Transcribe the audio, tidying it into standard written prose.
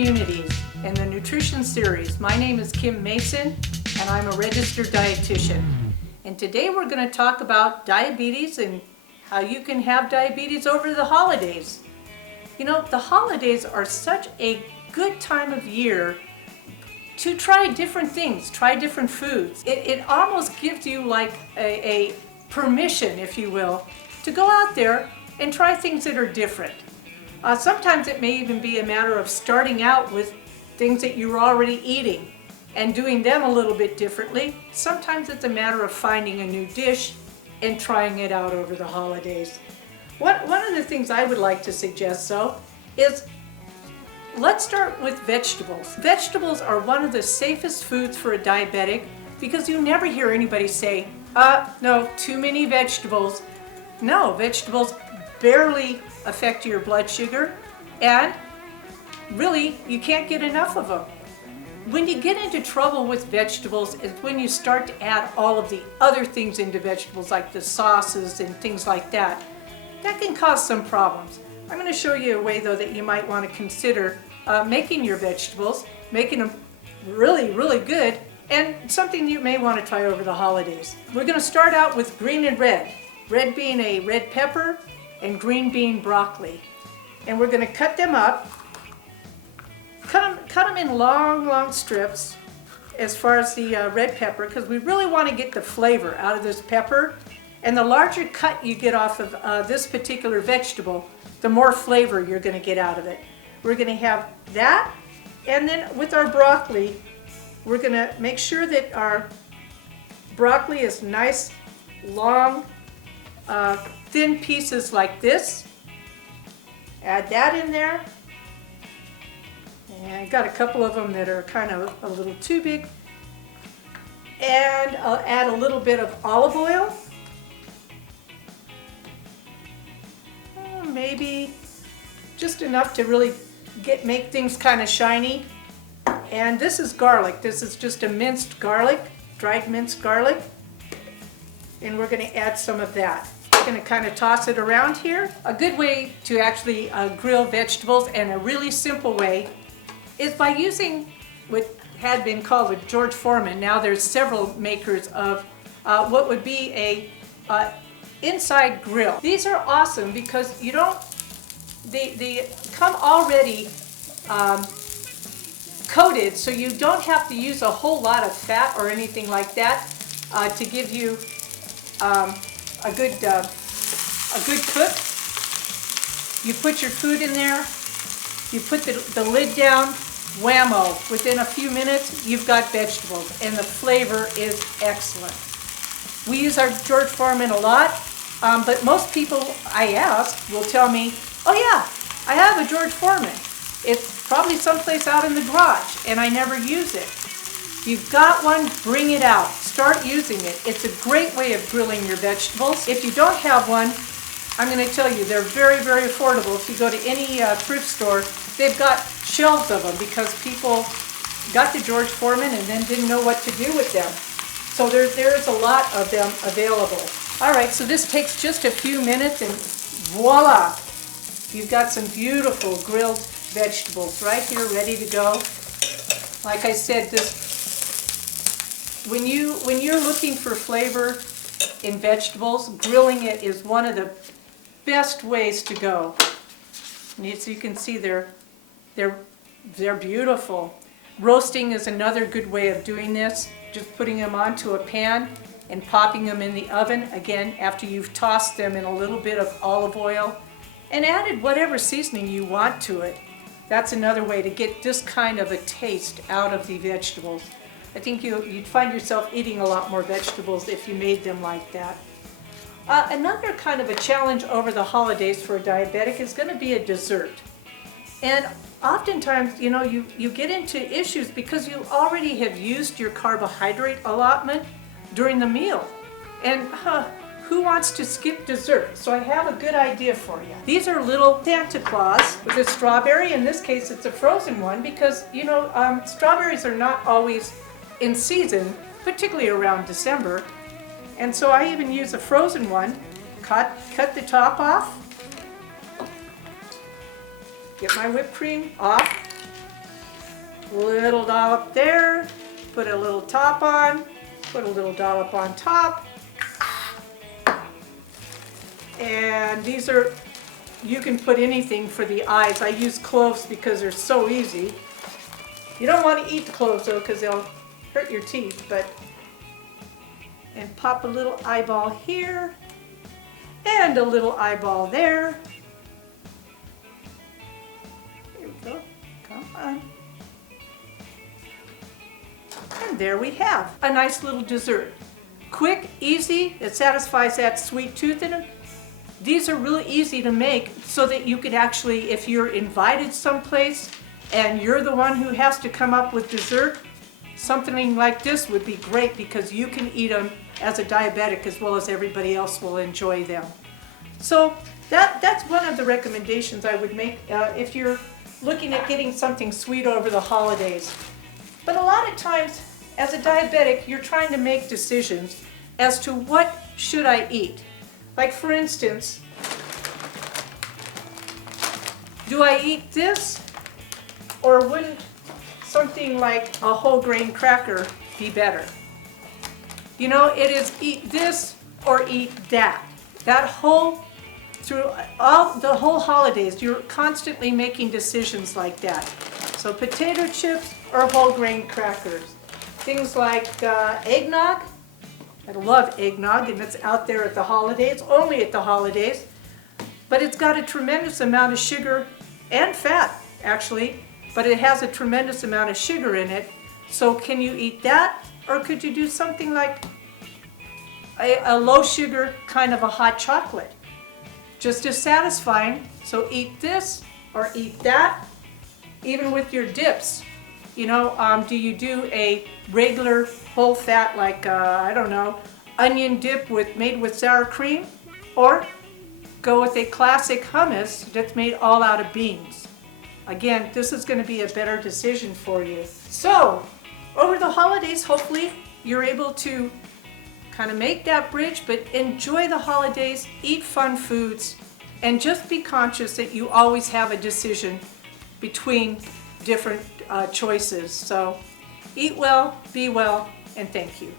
Immunities and the Nutrition Series. My name is Kim Mason and I'm a registered dietitian. And today we're going to talk about diabetes and how you can have diabetes over the holidays. You know, the holidays are such a good time of year to try different things, try different foods. It almost gives you like a permission, if you will, to go out there and try things that are different. Sometimes it may even be a matter of starting out with things that you're already eating and doing them a little bit differently. Sometimes it's a matter of finding a new dish and trying it out over the holidays. One of the things I would like to suggest, though, is let's start with vegetables. Vegetables are one of the safest foods for a diabetic because you never hear anybody say, no, too many vegetables. No, vegetables barely affect your blood sugar, and really you can't get enough of them. When you get into trouble with vegetables is when you start to add all of the other things into vegetables, like the sauces and things like that. That can cause some problems. I'm going to show you a way, though, that you might want to consider making your vegetables, making them really, really good, and something you may want to try over the holidays. We're going to start out with green and red. Red being a red pepper and green being broccoli. And we're going to cut them up. Cut them in long strips as far as the red pepper, because we really want to get the flavor out of this pepper. And the larger cut you get off of this particular vegetable, the more flavor you're going to get out of it. We're going to have that, and then with our broccoli, we're going to make sure that our broccoli is nice, long, thin pieces like this. Add that in there. And I've got a couple of them that are kind of a little too big. And I'll add a little bit of olive oil. Maybe just enough to really make things kind of shiny. And this is garlic. This is just a minced garlic, dried minced garlic. And we're going to add some of that. We're going to kind of toss it around here. A good way to actually grill vegetables, and a really simple way, is by using what had been called a George Foreman. Now there's several makers of what would be a inside grill. These are awesome because they come already coated, so you don't have to use a whole lot of fat or anything like that to give you a good cook. You put your food in there, you put the lid down, whammo, within a few minutes you've got vegetables, and the flavor is excellent. We use our George Foreman a lot, but most people I ask will tell me, oh yeah, I have a George Foreman. It's probably someplace out in the garage and I never use it. If you've got one, bring it out. Start using it. It's a great way of grilling your vegetables. If you don't have one, I'm going to tell you, they're very, very affordable. If you go to any thrift store, they've got shelves of them because people got the George Foreman and then didn't know what to do with them. So there's a lot of them available. All right, so this takes just a few minutes and voila! You've got some beautiful grilled vegetables right here ready to go. Like I said, when you're looking for flavor in vegetables, grilling it is one of the best ways to go. And as you can see, they're beautiful. Roasting is another good way of doing this. Just putting them onto a pan and popping them in the oven, again, after you've tossed them in a little bit of olive oil and added whatever seasoning you want to it. That's another way to get this kind of a taste out of the vegetables. I think you'd find yourself eating a lot more vegetables if you made them like that. Another kind of a challenge over the holidays for a diabetic is going to be a dessert. And oftentimes, you know, you get into issues because you already have used your carbohydrate allotment during the meal. And who wants to skip dessert? So I have a good idea for you. These are little Santa Claus with a strawberry. In this case, it's a frozen one because, you know, strawberries are not always in season, particularly around December. And so I even use a frozen one. Cut the top off. Get my whipped cream off. Little dollop there, put a little top on, put a little dollop on top. And these are, you can put anything for the eyes. I use cloves because they're so easy. You don't want to eat the cloves though because they'll hurt your teeth, but, and pop a little eyeball here and a little eyeball there. Here we go, come on. And there we have a nice little dessert. Quick, easy, it satisfies that sweet tooth in it. These are really easy to make so that you could actually, if you're invited someplace and you're the one who has to come up with dessert, something like this would be great because you can eat them as a diabetic as well as everybody else will enjoy them. So that's one of the recommendations I would make if you're looking at getting something sweet over the holidays. But a lot of times as a diabetic, you're trying to make decisions as to what should I eat. Like for instance, do I eat this, or wouldn't something like a whole grain cracker be better? You know, it is eat this or eat that. That whole, through all the whole holidays, you're constantly making decisions like that. So potato chips or whole grain crackers. Things like eggnog. I love eggnog, and it's out there at the holidays, only at the holidays. But it's got a tremendous amount of sugar and fat, actually, but it has a tremendous amount of sugar in it. So can you eat that, or could you do something like a low sugar kind of a hot chocolate? Just as satisfying. So eat this or eat that, even with your dips. You know, do you do a regular whole fat like, I don't know, onion dip made with sour cream? Or go with a classic hummus that's made all out of beans? Again, this is going to be a better decision for you. So, over the holidays, hopefully, you're able to kind of make that bridge, but enjoy the holidays, eat fun foods, and just be conscious that you always have a decision between different choices. So eat well, be well, and thank you.